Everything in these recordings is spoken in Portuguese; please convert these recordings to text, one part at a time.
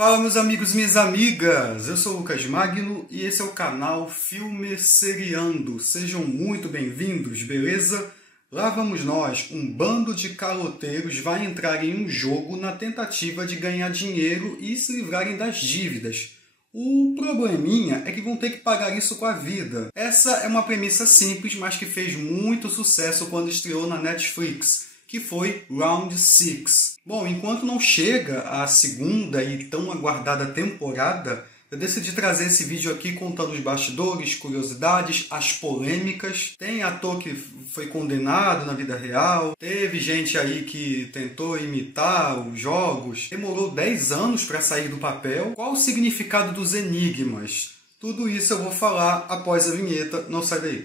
Fala meus amigos e minhas amigas, eu sou o Lucas Magno e esse é o canal Filmeceriando. Sejam muito bem-vindos, beleza? Lá vamos nós, um bando de caloteiros vai entrar em um jogo na tentativa de ganhar dinheiro e se livrarem das dívidas. O probleminha é que vão ter que pagar isso com a vida. Essa é uma premissa simples, mas que fez muito sucesso quando estreou na Netflix, que foi Round 6. Bom, enquanto não chega a segunda e tão aguardada temporada, eu decidi trazer esse vídeo aqui contando os bastidores, curiosidades, as polêmicas. Tem ator que foi condenado na vida real, teve gente aí que tentou imitar os jogos, demorou 10 anos para sair do papel. Qual o significado dos enigmas? Tudo isso eu vou falar após a vinheta, não sai daí.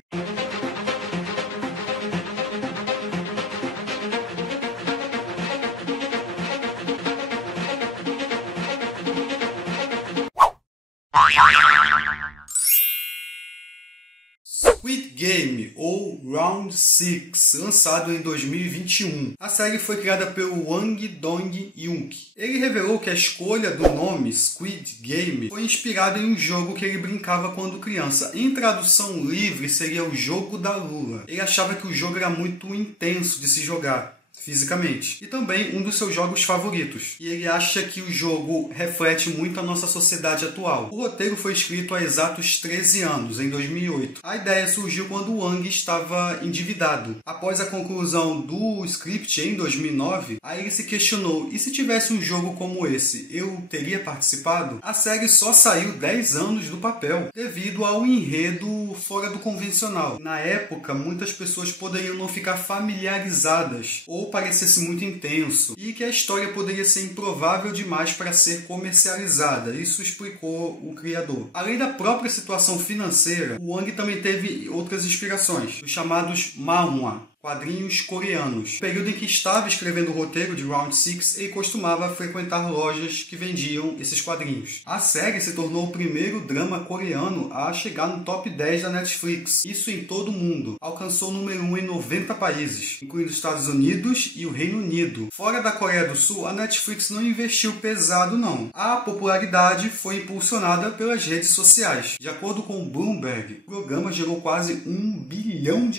Squid Game, ou Round 6, lançado em 2021. A série foi criada pelo Hwang Dong-hyuk. Ele revelou que a escolha do nome Squid Game foi inspirada em um jogo que ele brincava quando criança. Em tradução livre, seria o jogo da lula. Ele achava que o jogo era muito intenso de se jogar fisicamente, e também um dos seus jogos favoritos. E ele acha que o jogo reflete muito a nossa sociedade atual. O roteiro foi escrito há exatos 13 anos, em 2008. A ideia surgiu quando o Wang estava endividado. Após a conclusão do script em 2009, aí ele se questionou, e se tivesse um jogo como esse, eu teria participado? A série só saiu 10 anos do papel, devido ao enredo fora do convencional. Na época, muitas pessoas poderiam não ficar familiarizadas, ou parecesse muito intenso, e que a história poderia ser improvável demais para ser comercializada. Isso explicou o criador. Além da própria situação financeira, o Wang também teve outras inspirações, os chamados manhwa, quadrinhos coreanos. No período em que estava escrevendo o roteiro de Round 6, ele costumava frequentar lojas que vendiam esses quadrinhos. A série se tornou o primeiro drama coreano a chegar no top 10 da Netflix. Isso em todo o mundo. Alcançou o número 1 em 90 países, incluindo os Estados Unidos e o Reino Unido. Fora da Coreia do Sul, a Netflix não investiu pesado não. A popularidade foi impulsionada pelas redes sociais. De acordo com o Bloomberg, o programa gerou quase $1 bilhão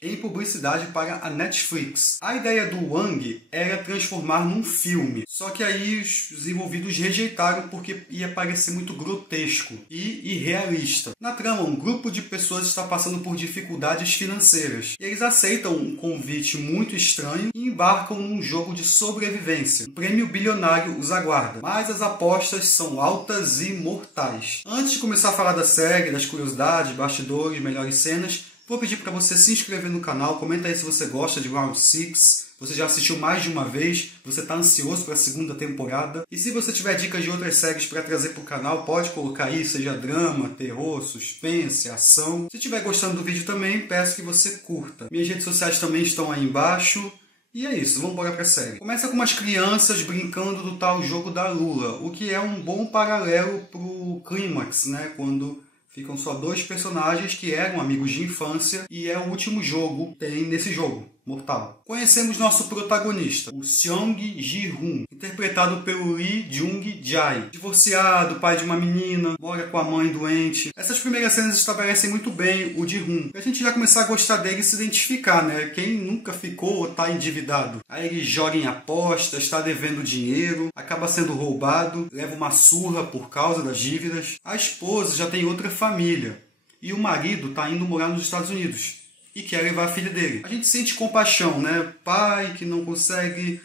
em publicidade para a Netflix. A ideia do Wang era transformar num filme, só que aí os envolvidos rejeitaram porque ia parecer muito grotesco e irrealista. Na trama, um grupo de pessoas está passando por dificuldades financeiras e eles aceitam um convite muito estranho e embarcam num jogo de sobrevivência. Um prêmio bilionário os aguarda, mas as apostas são altas e mortais. Antes de começar a falar da série, das curiosidades, bastidores, melhores cenas, vou pedir para você se inscrever no canal, comenta aí se você gosta de Round 6, você já assistiu mais de uma vez, você está ansioso para a segunda temporada. E se você tiver dicas de outras séries para trazer para o canal, pode colocar aí, seja drama, terror, suspense, ação. Se estiver gostando do vídeo também, peço que você curta. Minhas redes sociais também estão aí embaixo. E é isso, vamos embora para a série. Começa com umas crianças brincando do tal jogo da lula, o que é um bom paralelo para o clímax, né? Quando ficam só dois personagens que eram amigos de infância e é o último jogo que tem nesse jogo mortal. Conhecemos nosso protagonista, o Seong Ji-hoon, interpretado pelo Lee Jung-jae. Divorciado, pai de uma menina, mora com a mãe doente. Essas primeiras cenas estabelecem muito bem o Ji-hoon. A gente vai começar a gostar dele e se identificar, né? Quem nunca ficou ou está endividado? Aí ele joga em apostas, está devendo dinheiro, acaba sendo roubado, leva uma surra por causa das dívidas. A esposa já tem outra família e o marido está indo morar nos Estados Unidos e quer levar a filha dele. A gente sente compaixão, né? Pai que não consegue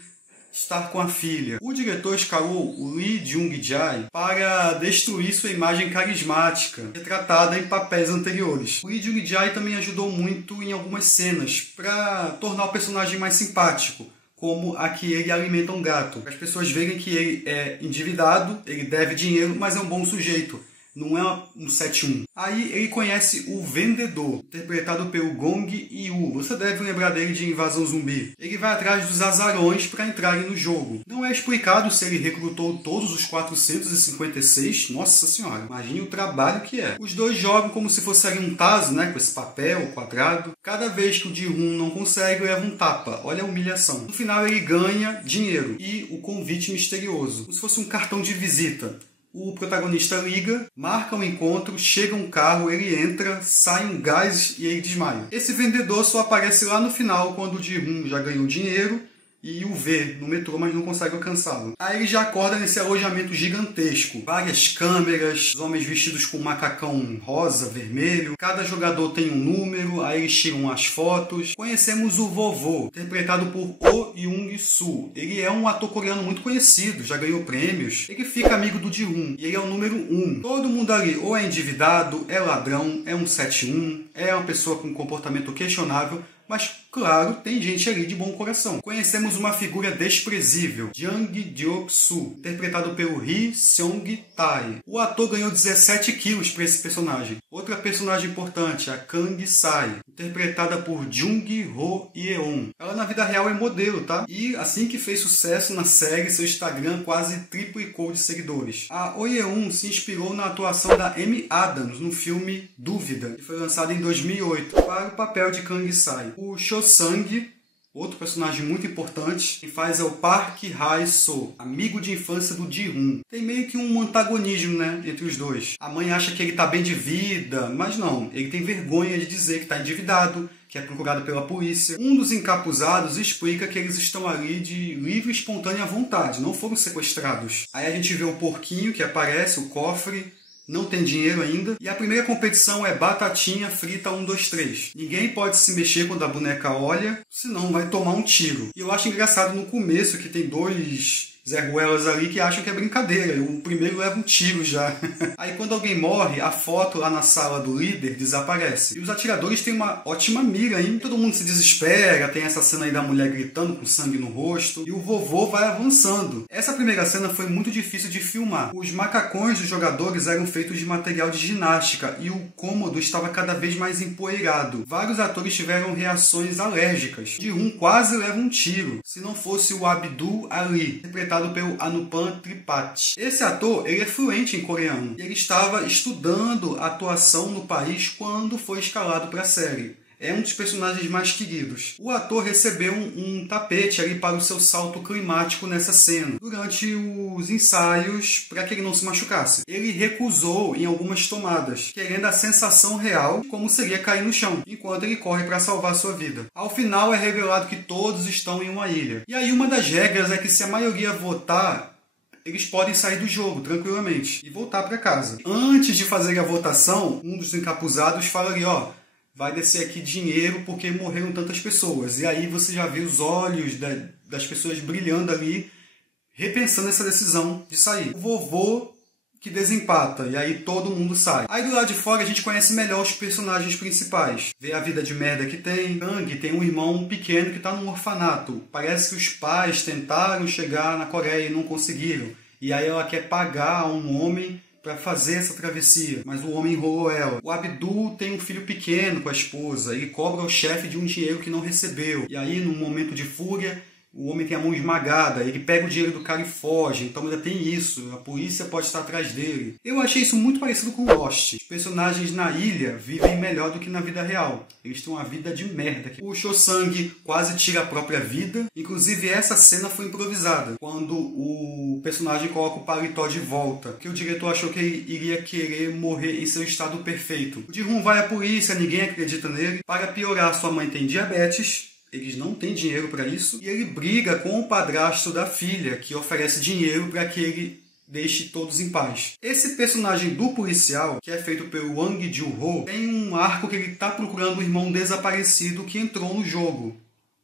estar com a filha. O diretor escalou o Lee Jung-jae para destruir sua imagem carismática, retratada em papéis anteriores. O Lee Jung-jae também ajudou muito em algumas cenas para tornar o personagem mais simpático, como a que ele alimenta um gato. As pessoas verem que ele é endividado, ele deve dinheiro, mas é um bom sujeito. não é um 7-1. Aí ele conhece o Vendedor, interpretado pelo Gong Yu. Você deve lembrar dele de Invasão Zumbi. Ele vai atrás dos azarões para entrarem no jogo. Não é explicado se ele recrutou todos os 456. Nossa senhora, imagine o trabalho que é. Os dois jogam como se fosse ali um tazo, né, com esse papel quadrado. Cada vez que o Ji-hoon não consegue, leva um tapa. Olha a humilhação. No final ele ganha dinheiro e o convite misterioso, como se fosse um cartão de visita. O protagonista liga, marca um encontro, chega um carro, ele entra, sai um gás e ele desmaia. Esse vendedor só aparece lá no final, quando o Ji-hoon já ganhou dinheiro e o vê no metrô, mas não consegue alcançá-lo. Aí ele já acorda nesse alojamento gigantesco. Várias câmeras, os homens vestidos com macacão rosa, vermelho. Cada jogador tem um número, aí eles tiram as fotos. Conhecemos o vovô, interpretado por Oh Young-soo. Ele é um ator coreano muito conhecido, já ganhou prêmios. Ele fica amigo do Ji-hoon e ele é o número 1. Todo mundo ali ou é endividado, é ladrão, é um 7-1, é uma pessoa com comportamento questionável, mas, claro, tem gente ali de bom coração. Conhecemos uma figura desprezível, Jang Deok-soo, interpretado pelo Ri Seong-tae. O ator ganhou 17 quilos para esse personagem. Outra personagem importante, a Kang-sai, interpretada por Jung-ho Yeon. Ela na vida real é modelo, tá? E assim que fez sucesso na série, seu Instagram quase triplicou de seguidores. A Oh Yeon se inspirou na atuação da Amy Adams no filme Dúvida, que foi lançado em 2008, para o papel de Kang-sai. O Cho Sang, outro personagem muito importante, que faz é o Park Hae-soo, amigo de infância do Ji-hoon. Tem meio que um antagonismo, né, entre os dois. A mãe acha que ele tá bem de vida, mas não. Ele tem vergonha de dizer que tá endividado, que é procurado pela polícia. Um dos encapuzados explica que eles estão ali de livre e espontânea vontade, não foram sequestrados. Aí a gente vê o porquinho que aparece, o cofre. Não tem dinheiro ainda. E a primeira competição é batatinha frita 1, 2, 3. Ninguém pode se mexer quando a boneca olha, senão vai tomar um tiro. E eu acho engraçado no começo que tem dois Zé Ruelas ali que acham que é brincadeira. O primeiro leva um tiro já. Aí quando alguém morre, a foto lá na sala do líder desaparece. E os atiradores têm uma ótima mira, hein? Todo mundo se desespera, tem essa cena aí da mulher gritando com sangue no rosto. E o vovô vai avançando. Essa primeira cena foi muito difícil de filmar. Os macacões dos jogadores eram feitos de material de ginástica e o cômodo estava cada vez mais empoeirado. Vários atores tiveram reações alérgicas. Ji-hoon quase leva um tiro, se não fosse o Abdul Ali, interpretado pelo Anupam Tripathi. Esse ator, ele é fluente em coreano. E ele estava estudando atuação no país quando foi escalado para a série. É um dos personagens mais queridos. O ator recebeu um tapete ali para o seu salto climático nessa cena, durante os ensaios, para que ele não se machucasse. Ele recusou em algumas tomadas, querendo a sensação real de como seria cair no chão, enquanto ele corre para salvar sua vida. Ao final é revelado que todos estão em uma ilha. E aí uma das regras é que se a maioria votar, eles podem sair do jogo tranquilamente e voltar para casa. Antes de fazer a votação, um dos encapuzados fala ali, ó, vai descer aqui dinheiro porque morreram tantas pessoas. E aí você já vê os olhos das pessoas brilhando ali, repensando essa decisão de sair. O vovô que desempata, e aí todo mundo sai. Aí do lado de fora a gente conhece melhor os personagens principais. Vê a vida de merda que tem. Kang tem um irmão pequeno que está num orfanato. Parece que os pais tentaram chegar na Coreia e não conseguiram. E aí ela quer pagar a um homem para fazer essa travessia, mas o homem enrolou ela. O Abdul tem um filho pequeno com a esposa, ele cobra o chefe de um dinheiro que não recebeu. E aí, num momento de fúria, o homem tem a mão esmagada, ele pega o dinheiro do cara e foge, então ainda tem isso, a polícia pode estar atrás dele. Eu achei isso muito parecido com Lost. Os personagens na ilha vivem melhor do que na vida real. Eles têm uma vida de merda. O Cho Sang quase tira a própria vida, inclusive essa cena foi improvisada, quando o personagem coloca o paletó de volta, porque o diretor achou que ele iria querer morrer em seu estado perfeito. O Ji-hoon vai à polícia, ninguém acredita nele. Para piorar, sua mãe tem diabetes, eles não têm dinheiro para isso, e ele briga com o padrasto da filha, que oferece dinheiro para que ele deixe todos em paz. Esse personagem do policial, que é feito pelo Wang Joo-ho, tem um arco que ele está procurando o irmão desaparecido que entrou no jogo.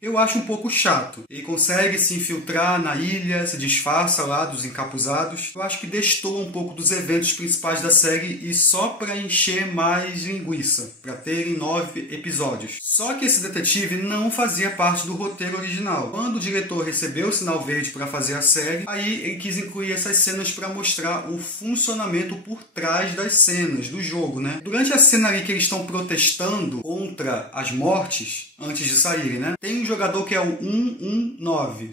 eu acho um pouco chato. Ele consegue se infiltrar na ilha, se disfarça lá dos encapuzados. Eu acho que destoa um pouco dos eventos principais da série e só para encher mais linguiça, para terem 9 episódios. Só que esse detetive não fazia parte do roteiro original. Quando o diretor recebeu o sinal verde para fazer a série, aí ele quis incluir essas cenas para mostrar o funcionamento por trás das cenas do jogo, né? Durante a cena ali que eles estão protestando contra as mortes, antes de saírem, né? Tem um jogador que é o 119.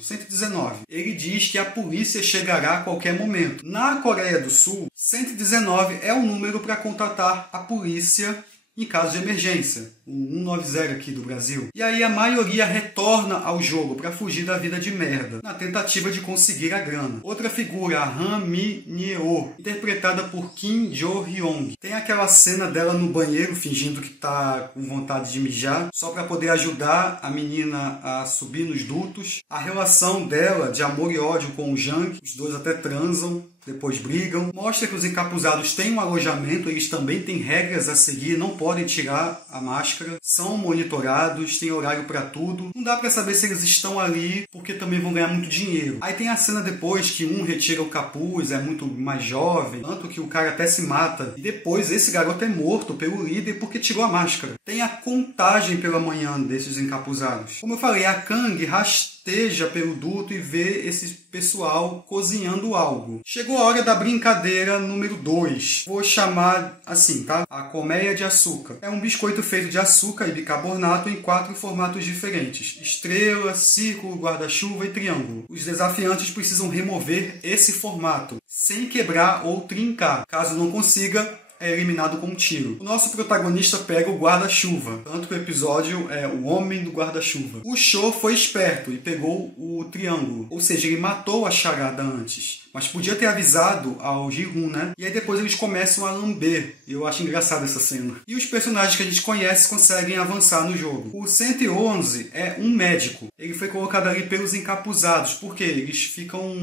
Ele diz que a polícia chegará a qualquer momento. Na Coreia do Sul, 119 é o número para contatar a polícia em caso de emergência, o 190 aqui do Brasil. E aí a maioria retorna ao jogo para fugir da vida de merda, na tentativa de conseguir a grana. Outra figura, a Han Mi-nyeol, interpretada por Kim Jo-hyung. Tem aquela cena dela no banheiro, fingindo que tá com vontade de mijar, só para poder ajudar a menina a subir nos dutos. A relação dela, de amor e ódio com o Jang, os dois até transam, depois brigam. Mostra que os encapuzados têm um alojamento, eles também têm regras a seguir, não podem tirar a máscara, são monitorados, tem horário para tudo. Não dá para saber se eles estão ali porque também vão ganhar muito dinheiro. Aí tem a cena depois que um retira o capuz, é muito mais jovem, tanto que o cara até se mata. E depois esse garoto é morto pelo líder porque tirou a máscara. Tem a contagem pela manhã desses encapuzados. Como eu falei, a Kang rasteja pelo duto e vê esse pessoal cozinhando algo. Chegou a hora da brincadeira número 2. Vou chamar assim, tá? A colmeia de açúcar. É um biscoito feito de açúcar e bicarbonato em 4 formatos diferentes: estrela, círculo, guarda-chuva e triângulo. Os desafiantes precisam remover esse formato sem quebrar ou trincar. Caso não consiga, é eliminado com um tiro. O nosso protagonista pega o guarda-chuva, tanto que o episódio é o homem do guarda-chuva. O Cho foi esperto e pegou o triângulo, ou seja, ele matou a charada antes, mas podia ter avisado ao Ji-hoon, né? E aí depois eles começam a lamber. Eu acho engraçada essa cena. E os personagens que a gente conhece conseguem avançar no jogo. O 111 é um médico. Ele foi colocado ali pelos encapuzados, porque eles ficam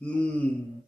num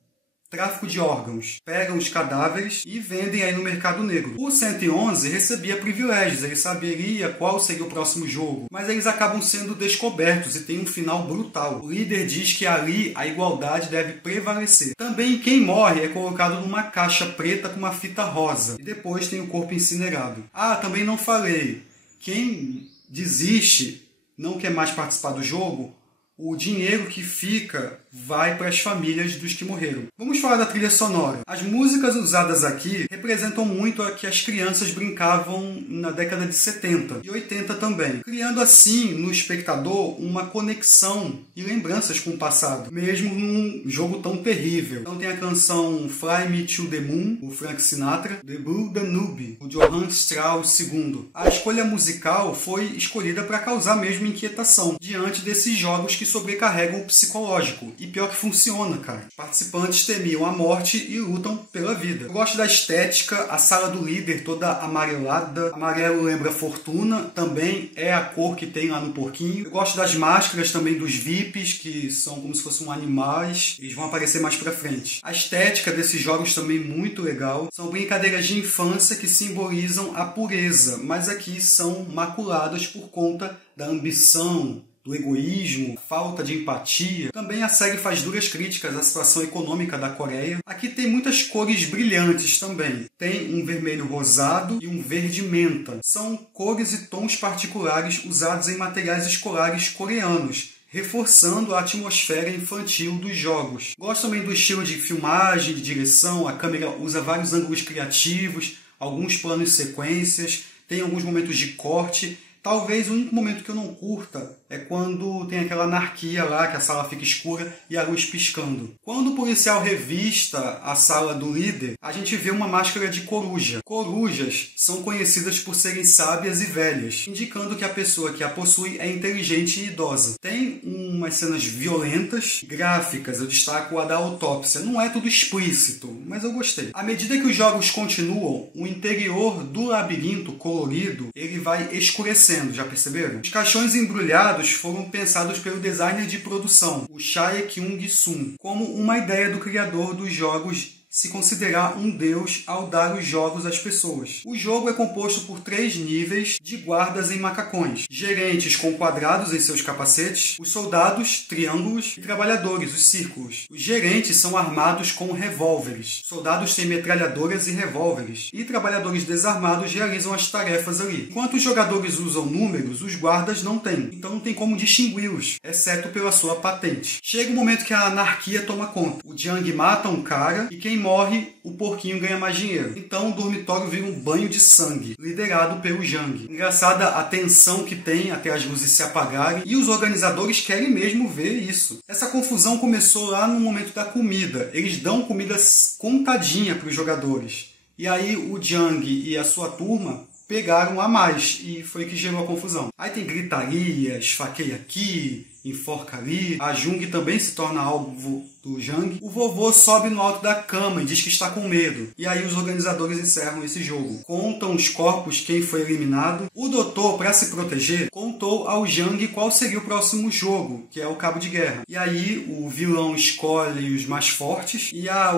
tráfico de órgãos. Pegam os cadáveres e vendem aí no mercado negro. O 111 recebia privilégios, ele saberia qual seria o próximo jogo, mas eles acabam sendo descobertos e tem um final brutal. O líder diz que ali a igualdade deve prevalecer. Também quem morre é colocado numa caixa preta com uma fita rosa e depois tem o corpo incinerado. Ah, também não falei. Quem desiste, não quer mais participar do jogo, o dinheiro que fica vai para as famílias dos que morreram. Vamos falar da trilha sonora. As músicas usadas aqui representam muito a que as crianças brincavam na década de 70 e 80 também, criando assim no espectador uma conexão e lembranças com o passado, mesmo num jogo tão terrível. Então tem a canção Fly Me to the Moon, o Frank Sinatra, The Blue Danube, o Johann Strauss II. A escolha musical foi escolhida para causar mesmo inquietação diante desses jogos que sobrecarregam o psicológico. E pior que funciona, cara. Os participantes temiam a morte e lutam pela vida. Eu gosto da estética, a sala do líder toda amarelada. Amarelo lembra fortuna, também é a cor que tem lá no porquinho. Eu gosto das máscaras também dos VIPs, que são como se fossem animais. Eles vão aparecer mais pra frente. A estética desses jogos também muito legal. São brincadeiras de infância que simbolizam a pureza, mas aqui são maculadas por conta da ambição, do egoísmo, falta de empatia. Também a série faz duras críticas à situação econômica da Coreia. Aqui tem muitas cores brilhantes também. Tem um vermelho rosado e um verde menta. São cores e tons particulares usados em materiais escolares coreanos, reforçando a atmosfera infantil dos jogos. Gosto também do estilo de filmagem, de direção. A câmera usa vários ângulos criativos, alguns planos sequências, tem alguns momentos de corte. Talvez o único momento que eu não curta é quando tem aquela anarquia lá, que a sala fica escura e a luz piscando. Quando o policial revista a sala do líder, a gente vê uma máscara de coruja. Corujas são conhecidas por serem sábias e velhas, indicando que a pessoa que a possui é inteligente e idosa. Tem umas cenas violentas, gráficas, eu destaco a da autópsia. Não é tudo explícito, mas eu gostei. À medida que os jogos continuam, o interior do labirinto colorido, ele vai escurecendo, já perceberam? Os caixões embrulhados foram pensados pelo designer de produção, o Chae Kyung-sun, como uma ideia do criador dos jogos se considerar um deus ao dar os jogos às pessoas. O jogo é composto por 3 níveis de guardas em macacões, gerentes com quadrados em seus capacetes, os soldados, triângulos, e trabalhadores, os círculos. Os gerentes são armados com revólveres, soldados têm metralhadoras e revólveres, e trabalhadores desarmados realizam as tarefas ali. Enquanto os jogadores usam números, os guardas não têm, então não tem como distingui-los, exceto pela sua patente. Chega um momento que a anarquia toma conta. O Jang mata um cara e quem morre, o porquinho ganha mais dinheiro. Então o dormitório vira um banho de sangue, liderado pelo Jang. Engraçada a tensão que tem até as luzes se apagarem, e os organizadores querem mesmo ver isso. Essa confusão começou lá no momento da comida. Eles dão comida contadinha para os jogadores. E aí o Jang e a sua turma pegaram a mais, e foi que gerou a confusão. Aí tem gritaria, esfaqueia aqui, enforca ali. A Jung também se torna alvo do Jang. O vovô sobe no alto da cama e diz que está com medo. E aí os organizadores encerram esse jogo. Contam os corpos, quem foi eliminado. O doutor, para se proteger, contou ao Jang qual seria o próximo jogo, que é o Cabo de Guerra. E aí o vilão escolhe os mais fortes e a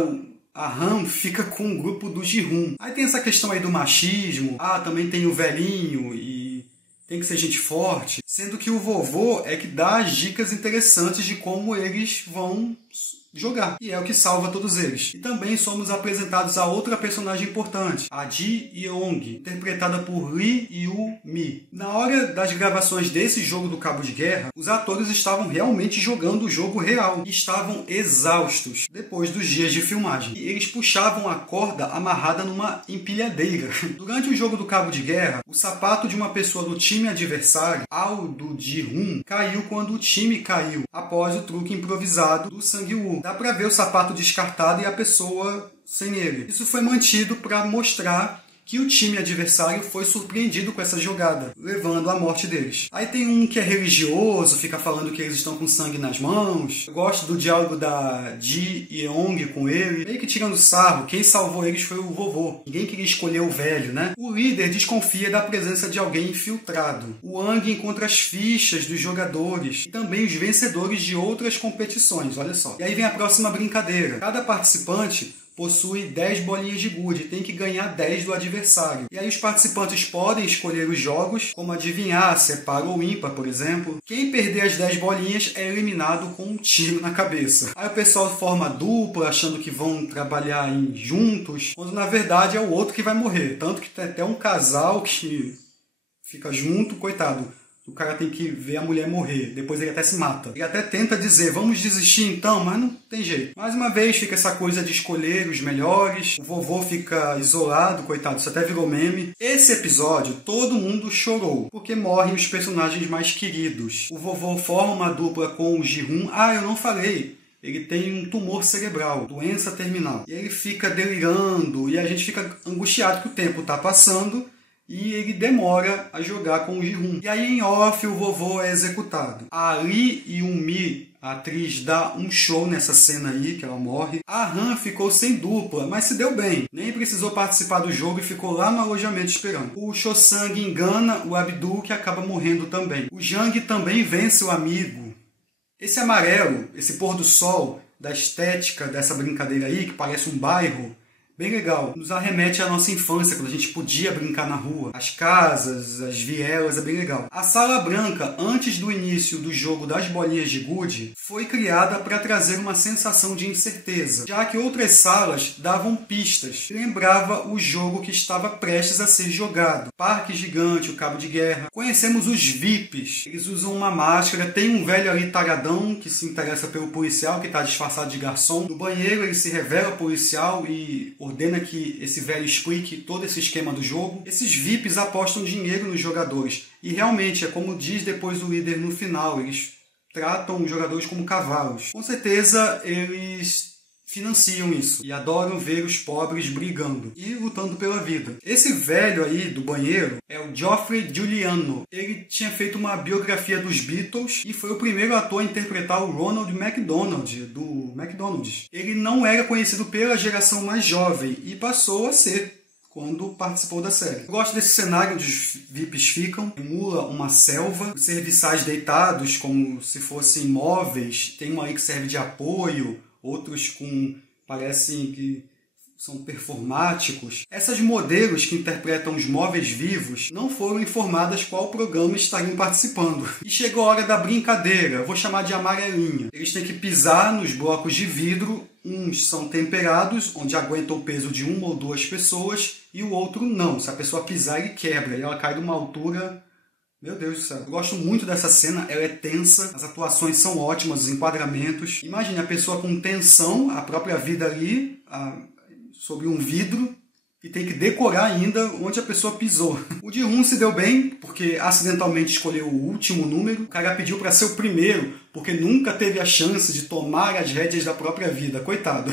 Han fica com o grupo do Ji-hoon. Aí tem essa questão aí do machismo. Também tem o velhinho e tem que ser gente forte. Sendo que o vovô é que dá as dicas interessantes de como eles vão jogar. E é o que salva todos eles. E também somos apresentados a outra personagem importante, a Ji Yeong, interpretada por Lee Yu-mi. Na hora das gravações desse jogo do Cabo de Guerra, os atores estavam realmente jogando o jogo real e estavam exaustos depois dos dias de filmagem. E eles puxavam a corda amarrada numa empilhadeira. Durante o jogo do Cabo de Guerra, o sapato de uma pessoa do time adversário, ao do Ji-hoon, caiu quando o time caiu, após o truque improvisado do Sang-woo. Dá pra ver o sapato descartado e a pessoa sem ele. Isso foi mantido para mostrar que o time adversário foi surpreendido com essa jogada, levando à morte deles. Aí tem um que é religioso, fica falando que eles estão com sangue nas mãos. Eu gosto do diálogo da Ji Yeong com ele, meio que tirando sarro. Quem salvou eles foi o vovô. Ninguém queria escolher o velho, né? O líder desconfia da presença de alguém infiltrado. O Wang encontra as fichas dos jogadores e também os vencedores de outras competições, olha só. E aí vem a próxima brincadeira. Cada participante possui 10 bolinhas de gude e tem que ganhar 10 do adversário. E aí os participantes podem escolher os jogos, como adivinhar se é par ou ímpar, por exemplo. Quem perder as 10 bolinhas é eliminado com um tiro na cabeça. Aí o pessoal forma dupla, achando que vão trabalhar juntos, quando na verdade é o outro que vai morrer. Tanto que tem até um casal que fica junto, coitado. O cara tem que ver a mulher morrer, depois ele até se mata. Ele até tenta dizer, vamos desistir então, mas não tem jeito. Mais uma vez fica essa coisa de escolher os melhores, o vovô fica isolado, coitado, isso até virou meme. Esse episódio, todo mundo chorou, porque morrem os personagens mais queridos. O vovô forma uma dupla com o Ji-hoon. Eu não falei. Ele tem um tumor cerebral, doença terminal. E ele fica delirando, e a gente fica angustiado que o tempo está passando, e ele demora a jogar com o Ji-hoon. E aí em off o vovô é executado. A Lee Yu-mi, a atriz, dá um show nessa cena aí, que ela morre. A Han ficou sem dupla, mas se deu bem. Nem precisou participar do jogo e ficou lá no alojamento esperando. O Cho-sang engana o Abdul, que acaba morrendo também. O Jang também vence o amigo. Esse amarelo, esse pôr do sol, da estética dessa brincadeira aí, que parece um bairro, bem legal. Nos arremete à nossa infância, quando a gente podia brincar na rua. As casas, as vielas, é bem legal. A Sala Branca, antes do início do jogo das bolinhas de gude, foi criada para trazer uma sensação de incerteza, já que outras salas davam pistas. Lembrava o jogo que estava prestes a ser jogado. Parque Gigante, o Cabo de Guerra. Conhecemos os VIPs. Eles usam uma máscara. Tem um velho ali taradão que se interessa pelo policial, que está disfarçado de garçom. No banheiro ele se revela policial e ordena que esse velho explique todo esse esquema do jogo. Esses VIPs apostam dinheiro nos jogadores. E realmente, é como diz depois o líder no final, eles tratam os jogadores como cavalos. Com certeza, eles financiam isso e adoram ver os pobres brigando e lutando pela vida. Esse velho aí do banheiro é o Geoffrey Giuliano. Ele tinha feito uma biografia dos Beatles e foi o primeiro ator a interpretar o Ronald McDonald, do McDonald's. Ele não era conhecido pela geração mais jovem e passou a ser quando participou da série. Eu gosto desse cenário onde os VIPs ficam. Emula uma selva, os serviçais deitados como se fossem móveis. Tem um aí que serve de apoio, outros parecem que são performáticos, essas modelos que interpretam os móveis vivos não foram informadas qual programa estariam participando. E chegou a hora da brincadeira, vou chamar de amarelinha. Eles têm que pisar nos blocos de vidro, uns são temperados, onde aguentam o peso de uma ou duas pessoas, e o outro não. Se a pessoa pisar, ele quebra, e ela cai de uma altura... Meu Deus do céu. Eu gosto muito dessa cena, ela é tensa, as atuações são ótimas, os enquadramentos. Imagine a pessoa com tensão, a própria vida ali, sobre um vidro, e tem que decorar ainda onde a pessoa pisou. O Ji-hoon se deu bem, porque acidentalmente escolheu o último número. O cara pediu para ser o primeiro, porque nunca teve a chance de tomar as rédeas da própria vida. Coitado.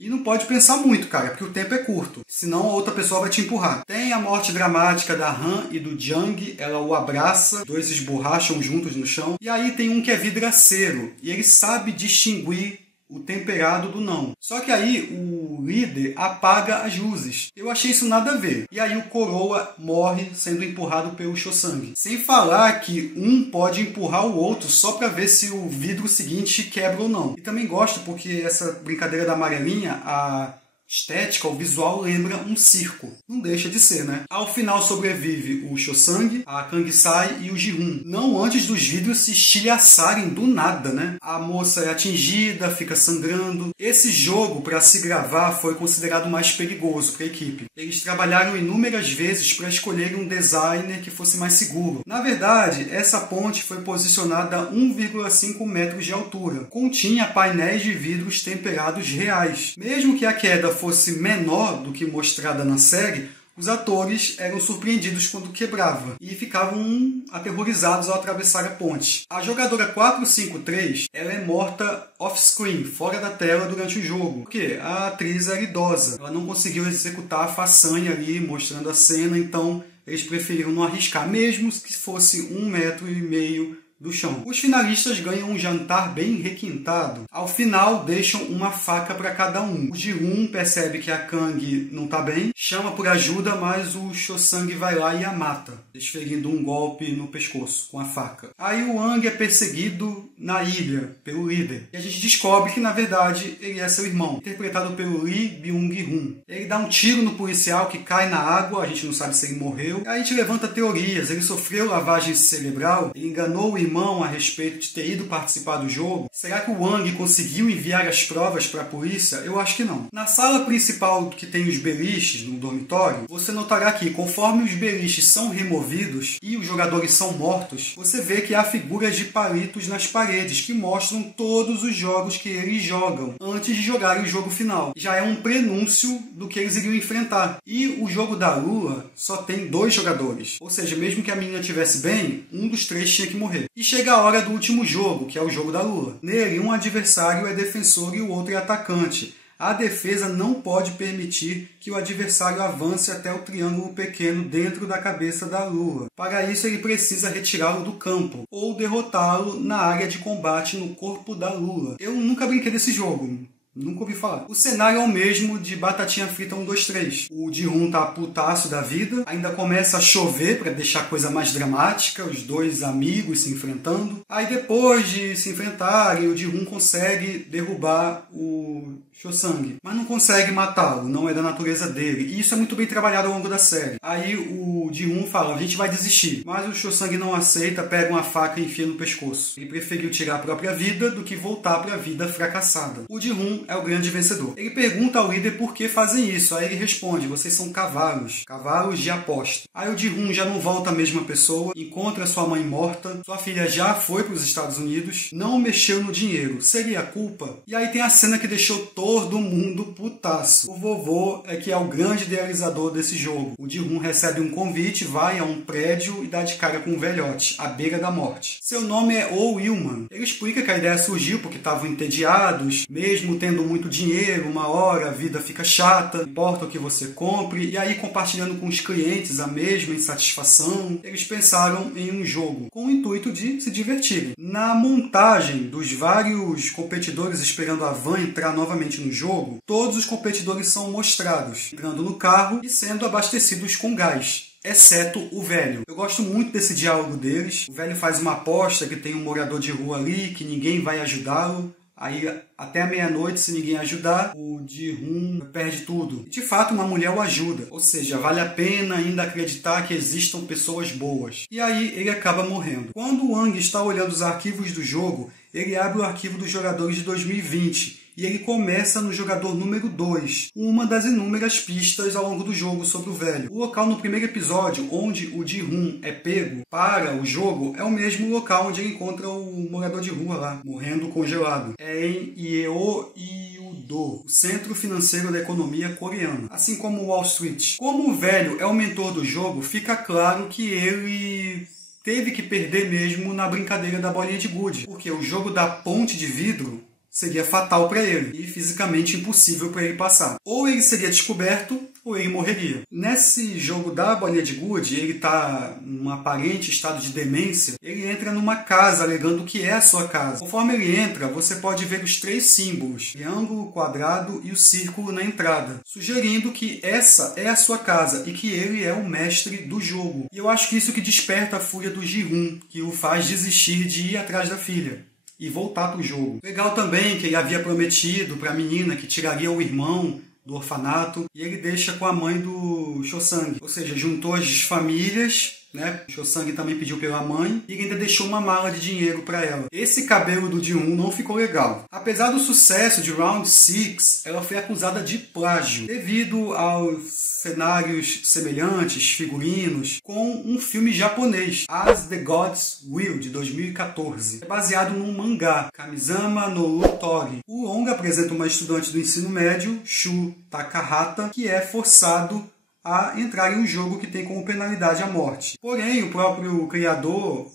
E não pode pensar muito, cara, porque o tempo é curto. Senão a outra pessoa vai te empurrar. Tem a morte dramática da Han e do Jang. Ela o abraça, os dois esborracham juntos no chão. E aí tem um que é vidraceiro, e ele sabe distinguir o temperado do não. Só que aí o líder apaga as luzes. Eu achei isso nada a ver. E aí o coroa morre sendo empurrado pelo Cho-sang. Sem falar que um pode empurrar o outro só para ver se o vidro seguinte quebra ou não. E também gosto porque essa brincadeira da amarelinha, a estética, o visual lembra um circo. Não deixa de ser, né? Ao final sobrevive o Cho-sang, a Kang-sai e o Ji-hoon. Não antes dos vidros se estilhaçarem do nada, né? A moça é atingida, fica sangrando. Esse jogo, para se gravar, foi considerado mais perigoso para a equipe. Eles trabalharam inúmeras vezes para escolherem um designer que fosse mais seguro. Na verdade, essa ponte foi posicionada a 1,5 metros de altura. Continha painéis de vidros temperados reais. Mesmo que a queda fosse menor do que mostrada na série, os atores eram surpreendidos quando quebrava e ficavam aterrorizados ao atravessar a ponte. A jogadora 453 ela é morta off-screen, fora da tela durante o jogo, porque a atriz era idosa. Ela não conseguiu executar a façanha ali mostrando a cena, então eles preferiram não arriscar, mesmo que fosse 1,5 metro do chão. Os finalistas ganham um jantar bem requintado. Ao final, deixam uma faca para cada um. O Ji-hoon percebe que a Kang não está bem, chama por ajuda, mas o Cho-sang vai lá e a mata, desferindo um golpe no pescoço com a faca. Aí o Wang é perseguido na ilha pelo líder. E a gente descobre que, na verdade, ele é seu irmão, interpretado pelo Lee Byung-hun. Ele dá um tiro no policial que cai na água, a gente não sabe se ele morreu. Aí a gente levanta teorias. Ele sofreu lavagem cerebral, ele enganou o irmão a respeito de ter ido participar do jogo. Será que o Wang conseguiu enviar as provas para a polícia? Eu acho que não. Na sala principal que tem os beliches no dormitório, você notará que conforme os beliches são removidos e os jogadores são mortos, você vê que há figuras de palitos nas paredes que mostram todos os jogos que eles jogam antes de jogarem o jogo final. Já é um prenúncio do que eles iriam enfrentar. E o jogo da Lua só tem 2 jogadores. Ou seja, mesmo que a menina estivesse bem, um dos 3 tinha que morrer. E chega a hora do último jogo, que é o jogo da Lua. Nele, um adversário é defensor e o outro é atacante. A defesa não pode permitir que o adversário avance até o triângulo pequeno dentro da cabeça da Lua. Para isso, ele precisa retirá-lo do campo ou derrotá-lo na área de combate no corpo da Lua. Eu nunca brinquei desse jogo. Nunca ouvi falar. O cenário é o mesmo de Batatinha Frita 1, 2, 3. O Ji-hoon tá putaço da vida. Ainda começa a chover para deixar a coisa mais dramática. Os 2 amigos se enfrentando. Aí depois de se enfrentarem, o Ji-hoon consegue derrubar o Cho-sang. Mas não consegue matá-lo. Não é da natureza dele. E isso é muito bem trabalhado ao longo da série. Aí o Ji-hoon fala, a gente vai desistir. Mas o Cho-sang não aceita, pega uma faca e enfia no pescoço. Ele preferiu tirar a própria vida do que voltar para a vida fracassada. O Ji-hoon é o grande vencedor. Ele pergunta ao líder por que fazem isso. Aí ele responde, vocês são cavalos. Cavalos de aposta. Aí o Ji-hoon já não volta a mesma pessoa, encontra sua mãe morta, sua filha já foi para os Estados Unidos, não mexeu no dinheiro. Seria a culpa? E aí tem a cena que deixou todo mundo putaço. O vovô é que é o grande idealizador desse jogo. O Ji-hoon recebe um convite, vai a um prédio e dá de cara com um velhote, à beira da morte. Seu nome é Oh Willman. Ele explica que a ideia surgiu porque estavam entediados, mesmo tendo muito dinheiro, uma hora a vida fica chata, importa o que você compre, e aí compartilhando com os clientes a mesma insatisfação, eles pensaram em um jogo, com o intuito de se divertirem. Na montagem dos vários competidores esperando a van entrar novamente no jogo, todos os competidores são mostrados, entrando no carro e sendo abastecidos com gás. Exceto o velho. Eu gosto muito desse diálogo deles. O velho faz uma aposta que tem um morador de rua ali, que ninguém vai ajudá-lo. Aí, até a meia-noite, se ninguém ajudar, o Ji-hoon perde tudo. E, de fato, uma mulher o ajuda. Ou seja, vale a pena ainda acreditar que existam pessoas boas. E aí, ele acaba morrendo. Quando o Wang está olhando os arquivos do jogo, ele abre o arquivo dos jogadores de 2020. E ele começa no jogador número 2, uma das inúmeras pistas ao longo do jogo sobre o velho. O local no primeiro episódio, onde o Ji-hoon é pego para o jogo, é o mesmo local onde ele encontra o morador de rua lá, morrendo congelado. É em Yeouido, o centro financeiro da economia coreana, assim como Wall Street. Como o velho é o mentor do jogo, fica claro que ele teve que perder mesmo na brincadeira da bolinha de gude, porque o jogo da ponte de vidro seria fatal para ele e fisicamente impossível para ele passar. Ou ele seria descoberto, ou ele morreria. Nesse jogo da bolinha de gude, ele está num aparente estado de demência, ele entra numa casa alegando que é a sua casa. Conforme ele entra, você pode ver os 3 símbolos, triângulo, o quadrado e o círculo na entrada, sugerindo que essa é a sua casa e que ele é o mestre do jogo. E eu acho que isso que desperta a fúria do Ji-hoon, que o faz desistir de ir atrás da filha e voltar para o jogo. Legal também que ele havia prometido para a menina que tiraria o irmão do orfanato e ele deixa com a mãe do Cho-sang. Ou seja, juntou as famílias, né? O Cho-sang também pediu pela mãe e ainda deixou uma mala de dinheiro para ela. Esse cabelo do Ji-hoon não ficou legal. Apesar do sucesso de Round 6, ela foi acusada de plágio devido aos cenários semelhantes, figurinos, com um filme japonês, As the Gods Will, de 2014. É baseado num mangá, Kamisama no Utori. O longa apresenta uma estudante do ensino médio, Shu Takahata, que é forçado a entrar em um jogo que tem como penalidade a morte. Porém, o próprio criador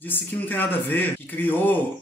disse que não tem nada a ver, que criou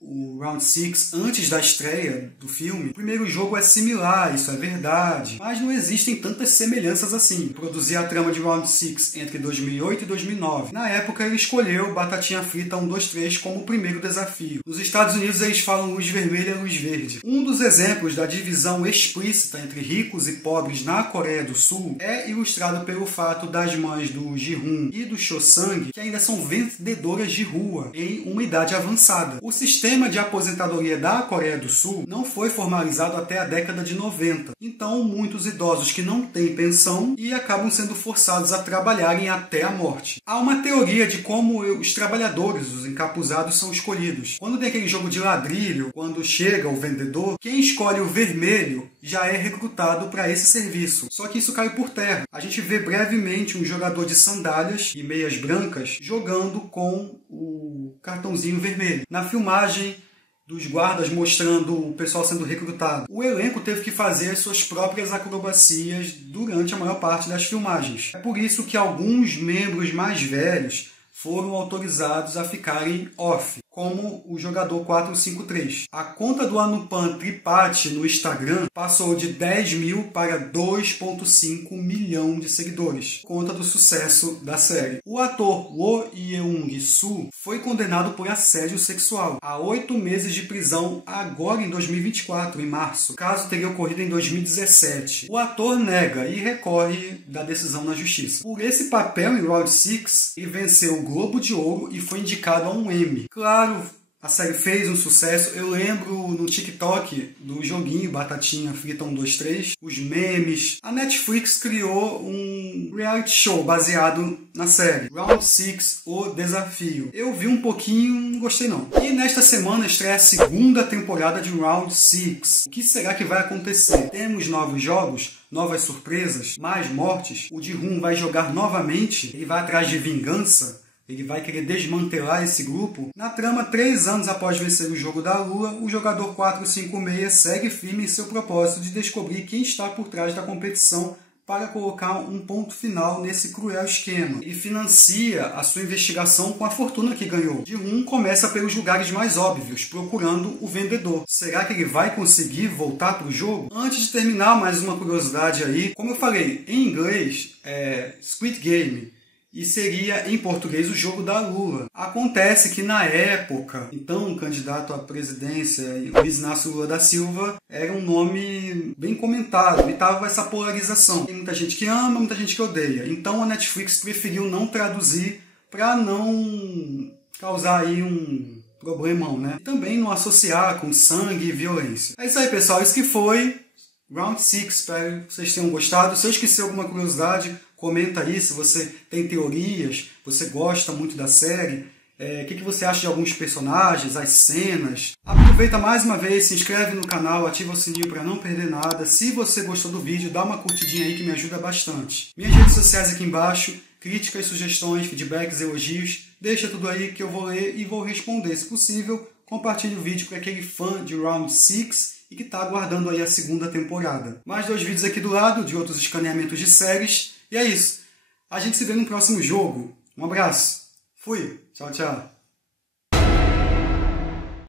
o Round 6 antes da estreia do filme. O primeiro jogo é similar, isso é verdade, mas não existem tantas semelhanças assim. Produzir a trama de Round 6 entre 2008 e 2009. Na época ele escolheu Batatinha Frita 123 como o primeiro desafio. Nos Estados Unidos eles falam luz vermelha e luz verde. Um dos exemplos da divisão explícita entre ricos e pobres na Coreia do Sul é ilustrado pelo fato das mães do Ji-hoon e do Cho-sang, que ainda são vendedoras de rua em uma idade avançada. O sistema de aposentadoria da Coreia do Sul não foi formalizado até a década de 90. Então, muitos idosos que não têm pensão e acabam sendo forçados a trabalharem até a morte. Há uma teoria de como os trabalhadores, os encapuzados, são escolhidos. Quando tem aquele jogo de ladrilho, quando chega o vendedor, quem escolhe o vermelho já é recrutado para esse serviço. Só que isso cai por terra. A gente vê brevemente um jogador de sandálias e meias brancas jogando com o cartãozinho vermelho. Na filmagem dos guardas mostrando o pessoal sendo recrutado. O elenco teve que fazer as suas próprias acrobacias durante a maior parte das filmagens. É por isso que alguns membros mais velhos foram autorizados a ficarem off, como o jogador 453. A conta do Anupan Tripathi no Instagram passou de 10 mil para 2,5 milhão de seguidores, conta do sucesso da série. O ator Ro Yeung-soo foi condenado por assédio sexual a 8 meses de prisão agora em 2024, em março. O caso teria ocorrido em 2017. O ator nega e recorre da decisão na justiça. Por esse papel em Round 6, ele venceu o Globo de Ouro e foi indicado a um Emmy. Claro, a série fez um sucesso. Eu lembro no TikTok do joguinho Batatinha Frita 123, os memes. A Netflix criou um reality show baseado na série Round 6, O Desafio. Eu vi um pouquinho, não gostei não. E nesta semana estreia a segunda temporada de Round 6. O que será que vai acontecer? Temos novos jogos? Novas surpresas? Mais mortes? O Ji-hoon vai jogar novamente? Ele vai atrás de vingança? Ele vai querer desmantelar esse grupo? Na trama, 3 anos após vencer o jogo da Lua, o jogador 456 segue firme em seu propósito de descobrir quem está por trás da competição para colocar um ponto final nesse cruel esquema. Ele financia a sua investigação com a fortuna que ganhou. Ji-hoon começa pelos lugares mais óbvios, procurando o vendedor. Será que ele vai conseguir voltar para o jogo? Antes de terminar, mais uma curiosidade aí. Como eu falei, em inglês é Squid Game. E seria, em português, o jogo da Lula. Acontece que, na época, então, o candidato à presidência, Luiz Inácio Lula da Silva, era um nome bem comentado. E estava essa polarização. Tem muita gente que ama, muita gente que odeia. Então, a Netflix preferiu não traduzir para não causar aí problemão, né? E também não associar com sangue e violência. É isso aí, pessoal. Isso que foi Round 6. Espero que vocês tenham gostado. Se eu esqueci alguma curiosidade, comenta aí se você tem teorias, você gosta muito da série. O que você acha de alguns personagens, as cenas. Aproveita mais uma vez, se inscreve no canal, ativa o sininho para não perder nada. Se você gostou do vídeo, dá uma curtidinha aí que me ajuda bastante. Minhas redes sociais aqui embaixo, críticas, sugestões, feedbacks, elogios. Deixa tudo aí que eu vou ler e vou responder. Se possível, compartilhe o vídeo para aquele fã de Round 6 e que está aguardando aí a segunda temporada. Mais 2 vídeos aqui do lado, de outros escaneamentos de séries. E é isso. A gente se vê no próximo jogo. Um abraço. Fui. Tchau, tchau.